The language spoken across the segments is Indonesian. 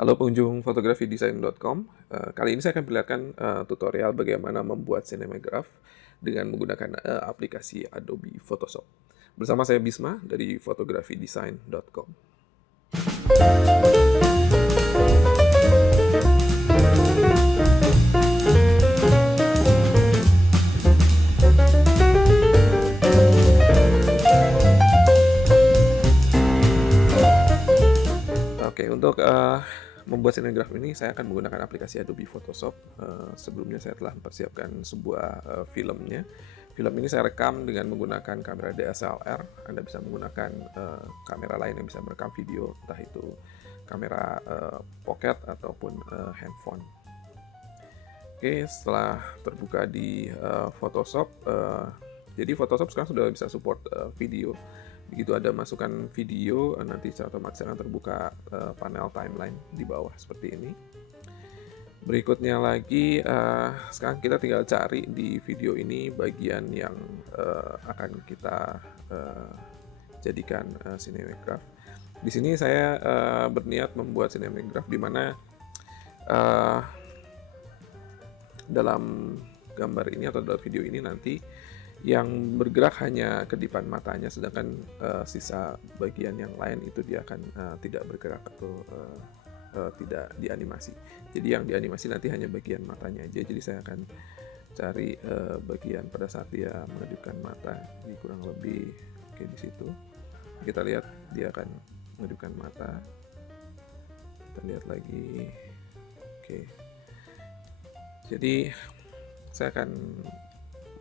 Halo pengunjung fotografidesign.com. Kali ini saya akan perlihatkan tutorial bagaimana membuat cinemagraph dengan menggunakan aplikasi Adobe Photoshop. Bersama saya Bisma dari fotografidesign.com. Oke, untuk membuat cinemagraph ini saya akan menggunakan aplikasi Adobe Photoshop. Sebelumnya saya telah mempersiapkan sebuah filmnya. Film ini saya rekam dengan menggunakan kamera DSLR. Anda bisa menggunakan kamera lain yang bisa merekam video, entah itu kamera pocket ataupun handphone. Oke, setelah terbuka di Photoshop, jadi Photoshop sekarang sudah bisa support video. Begitu ada masukan video, nanti secara otomatis akan terbuka panel timeline di bawah seperti ini. Berikutnya lagi, sekarang kita tinggal cari di video ini bagian yang akan kita jadikan cinemagraph. Di sini saya berniat membuat cinemagraph di mana dalam gambar ini atau dalam video ini nanti yang bergerak hanya kedipan matanya, sedangkan sisa bagian yang lain itu dia akan tidak bergerak atau tidak dianimasi. Jadi yang dianimasi nanti hanya bagian matanya aja. Jadi saya akan cari bagian pada saat dia mengedipkan mata, jadi kurang lebih oke di situ. Kita lihat dia akan mengedipkan mata. Kita lihat lagi. Oke. Jadi saya akan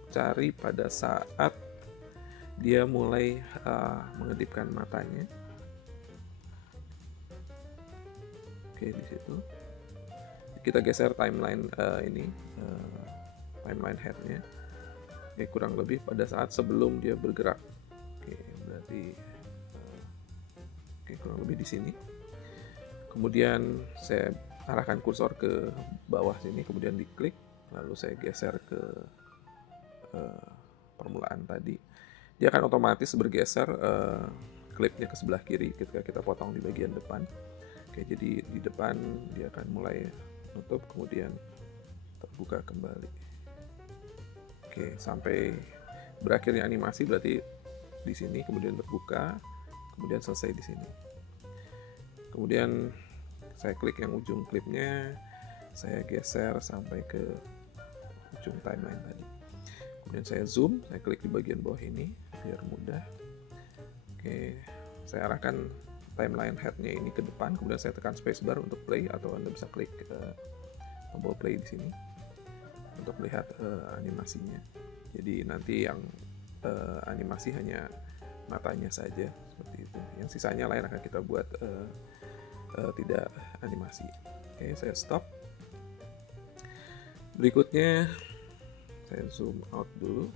cari pada saat dia mulai mengedipkan matanya. Oke, di situ kita geser timeline timeline headnya. Oke, kurang lebih pada saat sebelum dia bergerak. Oke, berarti oke, kurang lebih di sini. Kemudian saya arahkan kursor ke bawah sini, kemudian diklik, lalu saya geser ke permulaan tadi. Dia akan otomatis bergeser klipnya ke sebelah kiri ketika kita potong di bagian depan. Oke, jadi di depan dia akan mulai nutup, kemudian terbuka kembali. Oke, sampai berakhirnya animasi berarti di sini, kemudian terbuka, kemudian selesai di sini. Kemudian saya klik yang ujung klipnya, saya geser sampai ke ujung timeline tadi. Kemudian saya zoom, saya klik di bagian bawah ini biar mudah. Oke, saya arahkan timeline headnya ini ke depan, kemudian saya tekan spacebar untuk play, atau Anda bisa klik tombol play di sini untuk melihat animasinya. Jadi nanti yang animasi hanya matanya saja seperti itu. Yang sisanya lain akan kita buat tidak animasi. Oke, saya stop. Berikutnya saya zoom out dulu.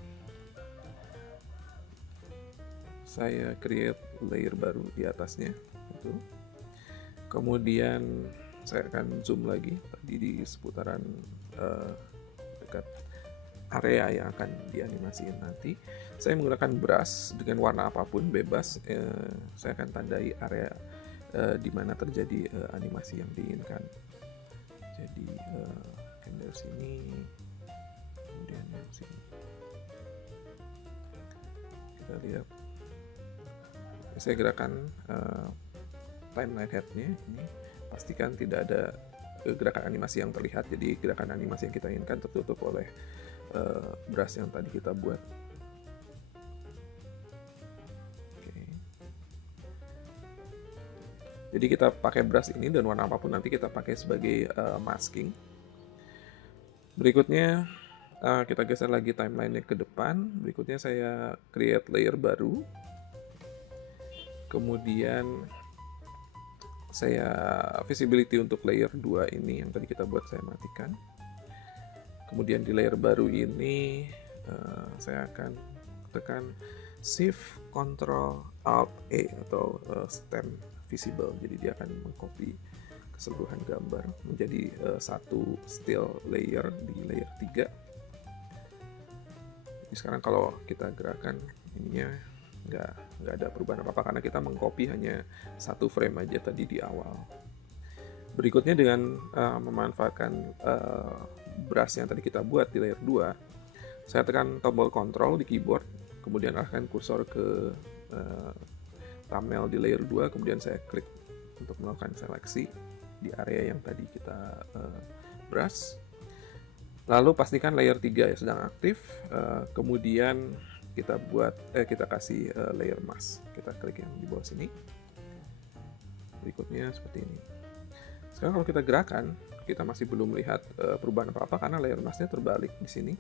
Saya create layer baru di atasnya. Itu. Kemudian saya akan zoom lagi tadi di seputaran dekat area yang akan dianimasikan nanti. Saya menggunakan brush dengan warna apapun, bebas. Saya akan tandai area di mana terjadi animasi yang diinginkan. Jadi dari sini, kemudian yang sini. Kita lihat. Saya gerakan timeline headnya ini, pastikan tidak ada gerakan animasi yang terlihat. Jadi gerakan animasi yang kita inginkan tertutup oleh brush yang tadi kita buat. Oke. Jadi kita pakai brush ini dan warna apapun nanti kita pakai sebagai masking. Berikutnya kita geser lagi timeline-nya ke depan. Berikutnya saya create layer baru. Kemudian saya visibility untuk layer 2 ini yang tadi kita buat saya matikan. Kemudian di layer baru ini saya akan tekan Shift Ctrl Alt E atau stem visible. Jadi dia akan mengcopy keseluruhan gambar menjadi satu still layer di layer 3. Jadi sekarang kalau kita gerakan ininya nggak ada perubahan apa-apa karena kita mengcopy hanya satu frame aja tadi di awal. Berikutnya dengan memanfaatkan brush yang tadi kita buat di layer 2, saya tekan tombol Ctrl di keyboard, kemudian arahkan kursor ke thumbnail di layer 2, kemudian saya klik untuk melakukan seleksi di area yang tadi kita brush. Lalu pastikan layer 3 ya sedang aktif, kemudian kita kasih layer mask. Kita klik yang di bawah sini. Berikutnya seperti ini. Sekarang kalau kita gerakan, kita masih belum melihat perubahan apa-apa karena layer masknya terbalik di sini.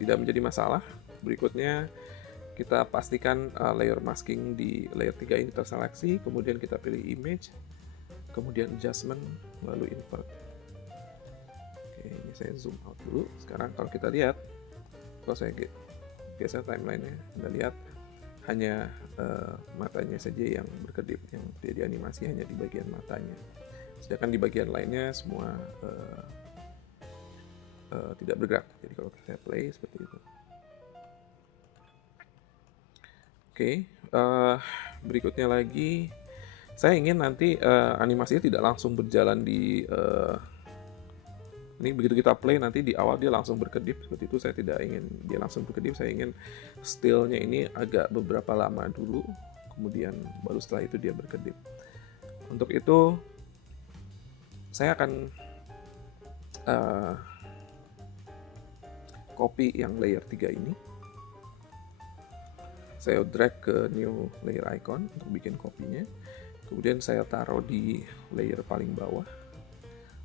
Tidak menjadi masalah. Berikutnya kita pastikan layer masking di layer 3 ini terseleksi, kemudian kita pilih image, kemudian adjustment, lalu invert. Oke, ini saya zoom out dulu. Sekarang kalau kita lihat, kalau saya geser timeline-nya, Anda lihat hanya matanya saja yang berkedip, yang terjadi animasi hanya di bagian matanya. Sedangkan di bagian lainnya semua tidak bergerak. Jadi kalau saya play seperti itu. Oke, berikutnya lagi, saya ingin nanti animasinya tidak langsung berjalan di ini begitu kita play nanti di awal dia langsung berkedip seperti itu. Saya tidak ingin dia langsung berkedip, saya ingin stillnya ini agak beberapa lama dulu, kemudian baru setelah itu dia berkedip. Untuk itu saya akan copy yang layer 3 ini. Saya drag ke new layer icon untuk bikin kopinya. Kemudian saya taruh di layer paling bawah.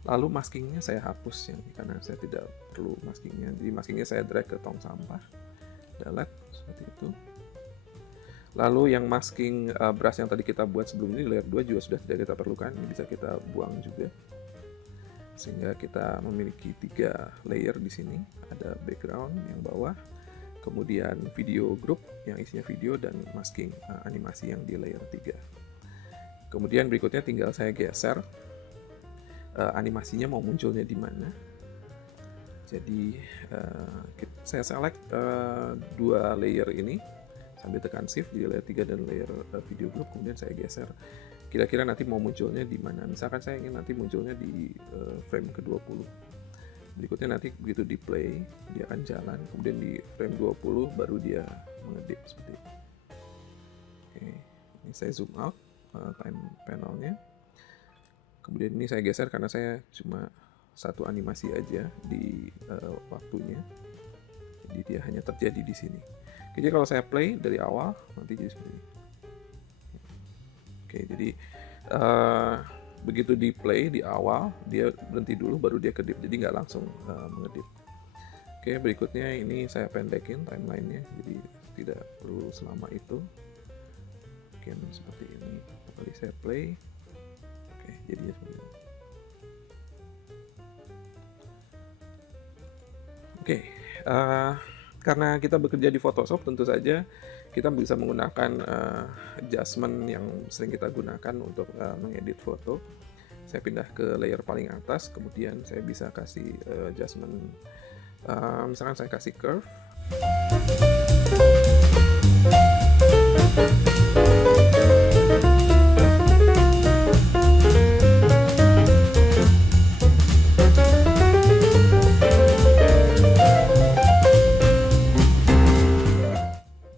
Lalu maskingnya saya hapus karena saya tidak perlu maskingnya. Jadi maskingnya saya drag ke tong sampah, delete seperti itu. Lalu yang masking brush yang tadi kita buat sebelum ini layer 2 juga sudah tidak kita perlukan, ini bisa kita buang juga. Sehingga kita memiliki 3 layer di sini. Ada background yang bawah, kemudian video group yang isinya video, dan masking animasi yang di layer 3. Kemudian berikutnya tinggal saya geser animasinya mau munculnya di mana. Jadi saya select 2 layer ini sambil tekan shift di layer 3 dan layer video group, kemudian saya geser kira-kira nanti mau munculnya di mana. Misalkan saya ingin nanti munculnya di frame ke-20. Berikutnya nanti begitu di play dia akan jalan, kemudian di frame 20 baru dia mengedip seperti itu. Oke, ini saya zoom out time panelnya. Kemudian ini saya geser karena saya cuma satu animasi aja di waktunya. Jadi dia hanya terjadi di sini. Jadi kalau saya play dari awal nanti jadi seperti ini. Oke, jadi begitu di play di awal dia berhenti dulu baru dia kedip. Jadi nggak langsung mengedip. Oke, berikutnya ini saya pendekin timelinenya. Jadi tidak perlu selama itu. Mungkin seperti ini. Kali saya play. Oke, jadinya seperti ini. Oke, karena kita bekerja di Photoshop, tentu saja kita bisa menggunakan adjustment yang sering kita gunakan untuk mengedit foto. Saya pindah ke layer paling atas, kemudian saya bisa kasih adjustment, misalkan saya kasih curve.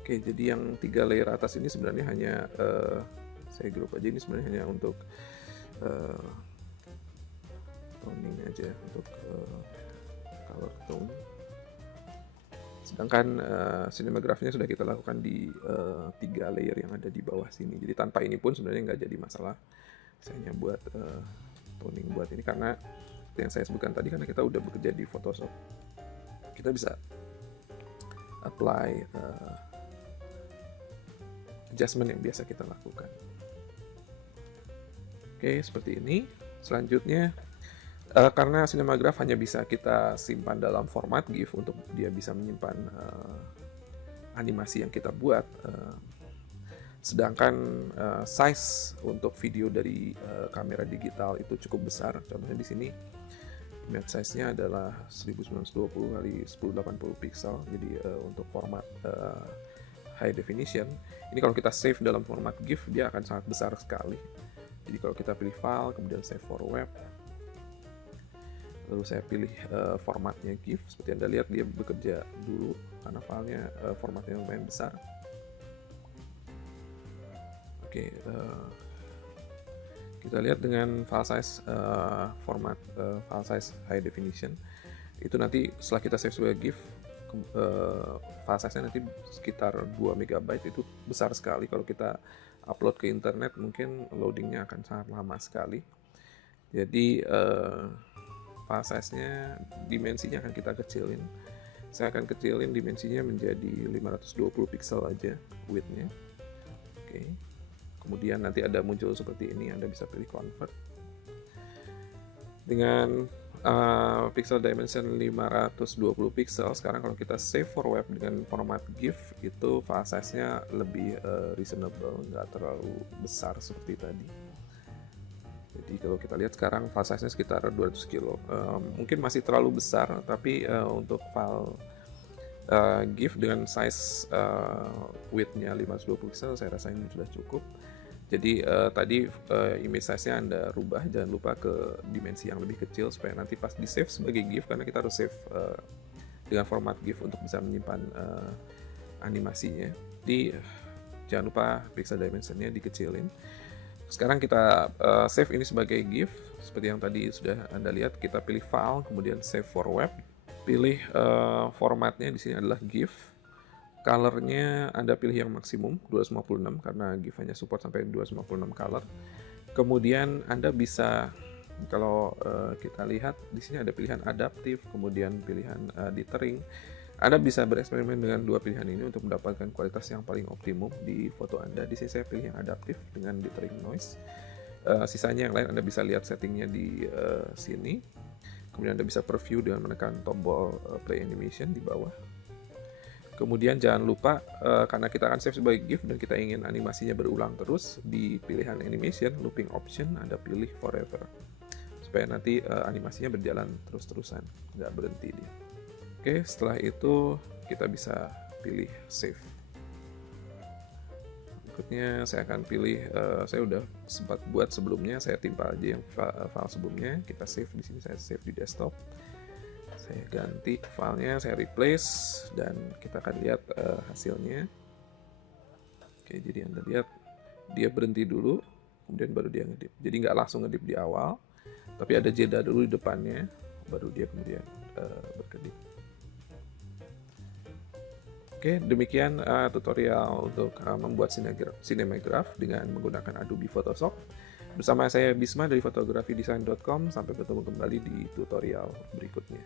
Oke, jadi yang 3 layer atas ini sebenarnya hanya saya group aja, ini sebenarnya hanya untuk toning aja, untuk color tone. Sedangkan sinematografinya sudah kita lakukan di 3 layer yang ada di bawah sini. Jadi tanpa ini pun sebenarnya nggak jadi masalah. Saya hanya buat toning buat ini karena yang saya sebutkan tadi, karena kita udah bekerja di Photoshop, kita bisa apply adjustment yang biasa kita lakukan. Oke, seperti ini. Selanjutnya, karena Cinemagraph hanya bisa kita simpan dalam format GIF untuk dia bisa menyimpan animasi yang kita buat, sedangkan size untuk video dari kamera digital itu cukup besar. Contohnya di sini image size-nya adalah 1920 x 1080 pixel. Jadi untuk format high definition, ini kalau kita save dalam format GIF dia akan sangat besar sekali. Jadi kalau kita pilih file, kemudian save for web, lalu saya pilih formatnya GIF. Seperti Anda lihat dia bekerja dulu karena filenya formatnya lumayan besar. Oke, kita lihat dengan file size format file size high definition. Itu nanti setelah kita save sebagai GIF, file size-nya nanti sekitar 2 MB. Itu besar sekali. Kalau kita upload ke internet mungkin loadingnya akan sangat lama sekali. Jadi file size-nya, dimensinya akan kita kecilin. Saya akan kecilin dimensinya menjadi 520 pixel aja width-nya. Oke. Kemudian nanti ada muncul seperti ini, Anda bisa pilih convert. Dengan pixel dimension 520 pixel, sekarang kalau kita save for web dengan format GIF, itu file size-nya lebih reasonable, nggak terlalu besar seperti tadi. Jadi kalau kita lihat sekarang file size-nya sekitar 200 kilo. Mungkin masih terlalu besar, tapi untuk file GIF dengan size width-nya 520 pixel, saya rasa ini sudah cukup. Jadi tadi image size-nya Anda rubah, jangan lupa ke dimensi yang lebih kecil supaya nanti pas di save sebagai GIF, karena kita harus save dengan format GIF untuk bisa menyimpan animasinya. Jadi jangan lupa pixel dimension-nya dikecilin. Sekarang kita save ini sebagai GIF, seperti yang tadi sudah Anda lihat. Kita pilih file, kemudian save for web, pilih formatnya di sini adalah GIF. Color-nya Anda pilih yang maksimum 256 karena GIF hanya support sampai 256 color. Kemudian Anda bisa, kalau kita lihat di sini ada pilihan adaptif, kemudian pilihan dithering. Anda bisa bereksperimen dengan dua pilihan ini untuk mendapatkan kualitas yang paling optimum di foto Anda. Di sini saya pilih yang adaptif dengan dithering noise. Sisanya yang lain Anda bisa lihat settingnya di sini. Kemudian Anda bisa preview dengan menekan tombol play animation di bawah. Kemudian jangan lupa, karena kita akan save sebagai GIF dan kita ingin animasinya berulang terus, di pilihan animation, looping option, Anda pilih forever. Supaya nanti animasinya berjalan terus-terusan, nggak berhenti dia. Oke, setelah itu kita bisa pilih save. Berikutnya saya akan pilih, saya udah sempat buat sebelumnya, saya timpa aja yang file sebelumnya, kita save di sini, saya save di desktop. Saya ganti filenya, saya replace, dan kita akan lihat hasilnya. Oke, jadi Anda lihat dia berhenti dulu, kemudian baru dia ngedip. Jadi nggak langsung ngedip di awal, tapi ada jeda dulu di depannya, baru dia kemudian berkedip. Oke, demikian tutorial untuk membuat cinemagraph dengan menggunakan Adobe Photoshop. Bersama saya Bisma dari fotografidesign.com. Sampai bertemu kembali di tutorial berikutnya.